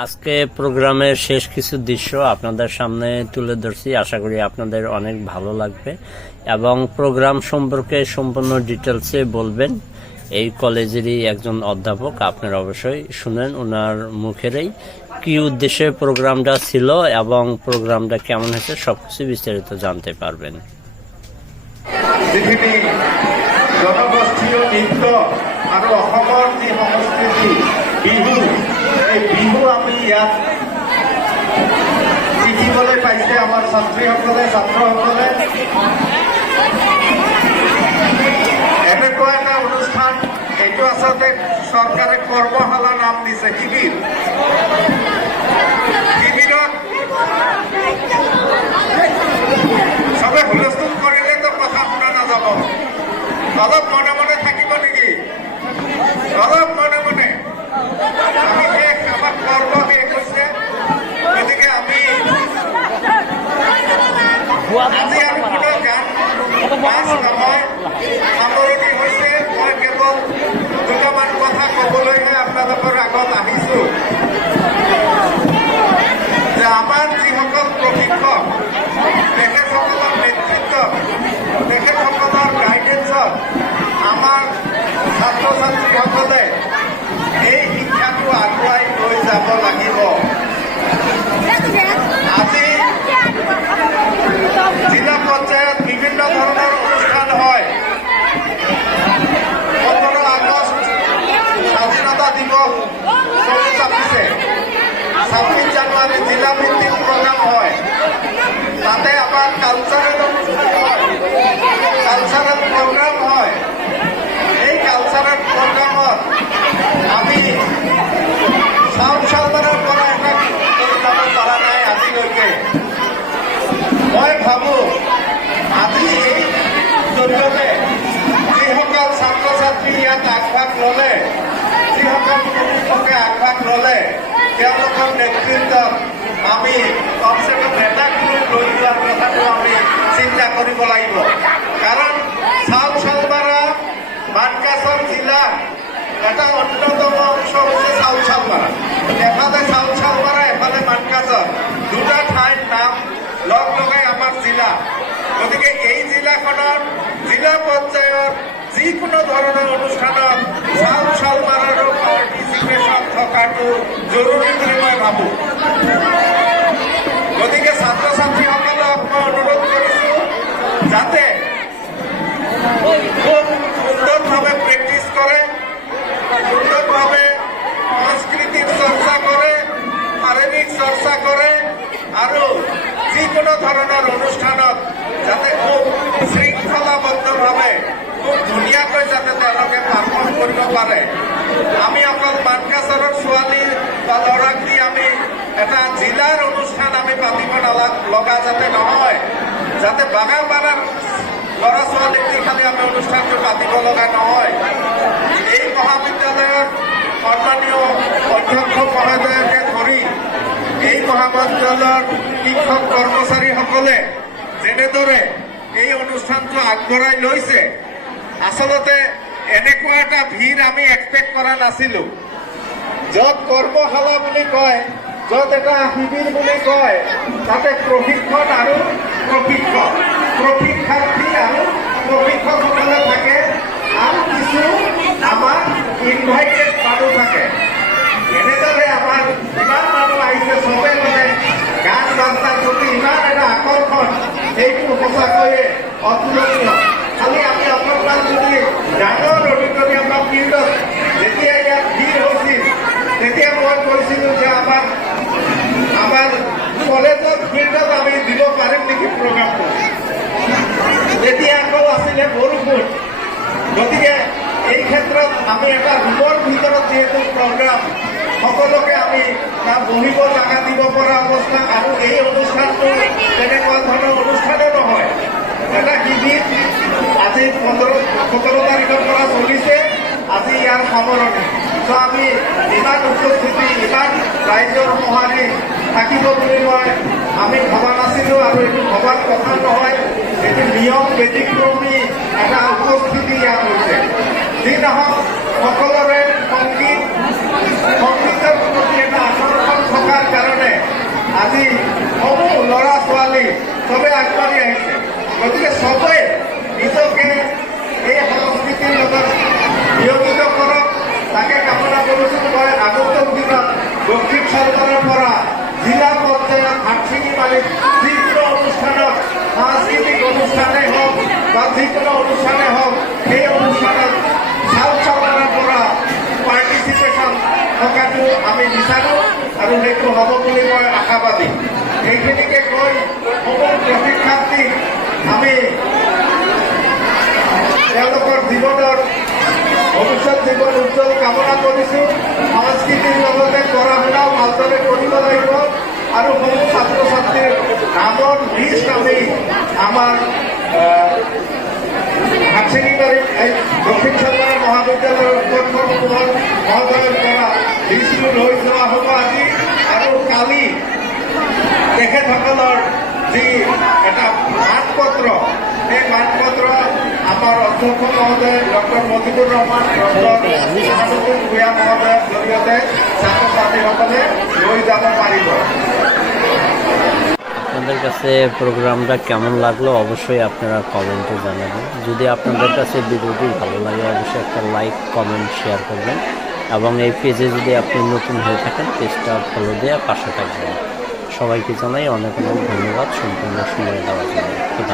আজকে প্রোগ্রামের শেষ কিছু দৃশ্য আপনাদের সামনে তুলে ধরছি। আশা করি আপনাদের অনেক ভালো লাগবে এবং প্রোগ্রাম সম্পর্কে সম্পূর্ণ ডিটেলসে বলবেন এই কলেজেরই একজন অধ্যাপক। আপনারা অবশ্যই শুনেন ওনার মুখেরই কি উদ্দেশ্যে প্রোগ্রামটা ছিল এবং প্রোগ্রামটা কেমন হয়েছে সবকিছু বিস্তারিত জানতে পারবেন। যিখিনি জনগোষ্ঠীয় নৃত্য আৰু অসমৰ যি সংস্কৃতি বিহু, এই বিহু আমি ইয়াত শিকিবলৈ পাইছে আমাৰ ছাত্ৰীসকলে ছাত্ৰসকলে। এনেকুৱা এটা অনুষ্ঠান, এইটো আচলতে চৰকাৰে কৰ্মশালা নাম দিছে, শিবিৰ। শিবিৰত চবে হুলস্থুল কৰিলেতো কথা শুনা নাযাব, অলপ মনে মনে থাকিব নেকি? অলপ মনে মনে। আমি শেষ, আমাৰ কৰ্ম শেষ হৈছে, গতিকে আমি আজি আৰু কোনো গান বাজ নহয়, সামৰণি হৈছে। মই কেৱল দুটামান কথা ক'বলৈহে আপোনালোকৰ আগত আহিছোঁ যে আমাৰ যিসকল প্ৰশিক্ষক, তেখেতসকলৰ নেতৃত্বত, তেখেতসকলৰ গাইডেন্সত আমাৰ ছাত্ৰ ছাত্ৰীসকলে এই শিক্ষাটো আগুৱাই লৈ যাব লাগিব। আজি জিলা পৰ্যায়ত বিভিন্ন ধৰণৰ অনুষ্ঠান হয়। 15 আগষ্ট স্বাধীনতা দিৱস চলি আছে, 26 জানুৱাৰী জিলা ভিত্তিক প্ৰগ্ৰাম হয়, তাতে আমাৰ কালচাৰেল প্ৰগ্ৰাম হয়। এই কালচাৰেল প্ৰগ্ৰামত আমি চাউথ চালমানৰ পৰা এটা কৰি যাব পৰা নাই আজিলৈকে। মই ভাবোঁ আজি এই জৰিয়তে যিসকল ছাত্ৰ ছাত্ৰী ইয়াত আগভাগ ল'লে, যিসকল প্ৰশিক্ষকে আগভাগ ল'লে, তেওঁলোকৰ নেতৃত্বত আমি কমচে কম এটা গ্ৰুপ লৈ যোৱাৰ কথাটো আমি চিন্তা কৰিব লাগিব। কাৰণ চাউথ চালমাৰা মানকাছৰ জিলাৰ এটা অন্যতম অংশ হৈছে চাউথ চালমাৰা। এফালে চাউথ চালমাৰা, এফালে মানকাছৰ, দুটা ঠাইৰ নাম লগ লগাই আমাৰ জিলা। গতিকে এই জিলাখনৰ জিলা পৰ্যায়ত যিকোনো ধৰণৰ অনুষ্ঠানত চাউথ চালমাৰাৰো পাৰ্টিচিপেশ্যন থকাটো জৰুৰী বুলি মই ভাবোঁ। গতিকে ছাত্ৰ ছাত্ৰীসকলক মই অনুৰোধ কৰিছোঁ যাতে খুব সুন্দৰভাৱে প্ৰেক্টিচ কৰে, সুন্দৰভাৱে সংস্কৃতিৰ চৰ্চা কৰে, শাৰীৰিক চৰ্চা কৰে আৰু যিকোনো ধৰণৰ অনুষ্ঠানত যাতে খুব শৃংখলাবদ্ধভাৱে খুব ধুনীয়াকৈ যাতে তেওঁলোকে পাৰফৰ্ম কৰিব পাৰে। আমি অকল মানকাছৰৰ ছোৱালী বা ল'ৰাক দি আমি এটা জিলাৰ অনুষ্ঠান আমি পাতিব লগা যাতে নহয়, যাতে বাগানপাৰাৰ ল'ৰা ছোৱালীক দি খালি আমি অনুষ্ঠানটো পাতিব লগা নহয়। এই মহাবিদ্যালয়ৰ সন্মানীয় অধ্যক্ষ মহোদয়কে ধৰি এই মহাবিদ্যালয়ৰ শিক্ষক কৰ্মচাৰীসকলে যেনেদৰে এই অনুষ্ঠানটো আগবঢ়াই লৈছে, আচলতে এনেকুৱা এটা ভিৰ আমি এক্সপেক্ট কৰা নাছিলোঁ। য'ত কৰ্মশালা বুলি কয়, য'ত এটা শিবিৰ বুলি কয়, তাতে প্ৰশিক্ষণ আৰু প্ৰশিক্ষাৰ্থী আৰু প্ৰশিক্ষকসকলে থাকে আৰু কিছু আমাৰ ইনভাইটেড মানুহ থাকে। এনেদৰে আমাৰ ইমান মানুহ আহিছে, চবে মানে গান বাজনাৰ প্ৰতি ইমান এটা আকৰ্ষণ, সেইটো সঁচাকৈয়ে অতুলনীয়। খালি আমি অকণমান যদি ডাঙৰ অডিটৰিয়াম বা ফিল্ডত যেতিয়া ইয়াত ভিৰ হৈছিল, তেতিয়া মই কৈছিলোঁ যে আমাৰ কলেজৰ ফিল্ডত আমি দিব পাৰিম নেকি প্ৰগ্ৰামটো। তেতিয়া আকৌ আছিলে বৰষুণ। গতিকে এই ক্ষেত্ৰত আমি এটা ৰুমৰ ভিতৰত যিহেতু প্ৰগ্ৰাম, সকলোকে আমি বহিব জাগা দিব পৰা অৱস্থা, আৰু এই অনুষ্ঠানটো তেনেকুৱা ধৰণৰ অনুষ্ঠানো নহয়, এটা শিবিৰ। আজি 17 তাৰিখৰ পৰা চলিছে, আজি ইয়াৰ সামৰণি। চ' আমি ইমান উপস্থিতি, ইমান ৰাইজৰ সঁহাৰি থাকিব বুলি আমি ভবা নাছিলোঁ, আৰু এইটো ভবাৰ কথা নহয়, এইটো নিয়ম ব্যতিক্ৰমী এটা উপস্থিতি ইয়াত হৈছে। যি নহওক সকলোৰে সংগীতৰ প্ৰতি এটা আকৰ্ষণ দক্ষিণ সরকারের পরা জিলা পর্যায়ে হাটছিনি মালিক যিকোনো অনুষ্ঠানত সাংস্কৃতিক অনুষ্ঠানে হোক বা যিকোনো অনুষ্ঠানে হোক সেই অনুষ্ঠানত চাউল চৰকাৰৰ পৰা পাৰ্টিচিপেশ্যন থকাটো আমি বিচাৰোঁ আৰু সেইটো হ'ব বুলি মই আশাবাদী। এইখিনিকে কৈ সকলো প্ৰশিক্ষাৰ্থীক আমি তেওঁলোকৰ জীৱনৰ ভৱিষ্যত জীৱন উজ্জ্বল কামনা কৰিছোঁ। সংস্কৃতিৰ লগতে পঢ়া শুনাও ভালদৰে কৰিব লাগিব আৰু বহু ছাত্ৰ ছাত্ৰীৰ নামৰ লিষ্ট আমি আমাৰ হাটছিনিবাৰী দক্ষিণ চৰকাৰী মহাবিদ্যালয়ৰ অধ্যক্ষ মহোদয়ৰ পৰা লিষ্টটো লৈ যোৱা হ'ব আজি আৰু কালি তেখেতসকলৰ যি এটা মানপত্ৰ সেই মানপত্ৰ আমাৰ অধ্যক্ষ মহোদয় ডক্টৰ মজিবুৰ ৰহমান ডক্টৰ মহানন্দন ভূঞা মহোদয়ৰ জৰিয়তে ছাত্ৰ ছাত্ৰীসকলে লৈ যাব পাৰিব। আপনাদের কাছে প্রোগ্রামটা কেমন লাগলো অবশ্যই আপনারা কমেন্টে জানাবেন। যদি আপনাদের কাছে ভিডিওটি ভালো লাগে অবশ্যই একটা লাইক কমেন্ট শেয়ার করবেন এবং এই পেজে যদি আপনি নতুন হয়ে থাকেন পেজটা ফলো দিয়ে পাশে থাকবেন। সবাইকে জানাই অনেক অনেক ধন্যবাদ সম্পূর্ণ সময় দেওয়ার জন্য।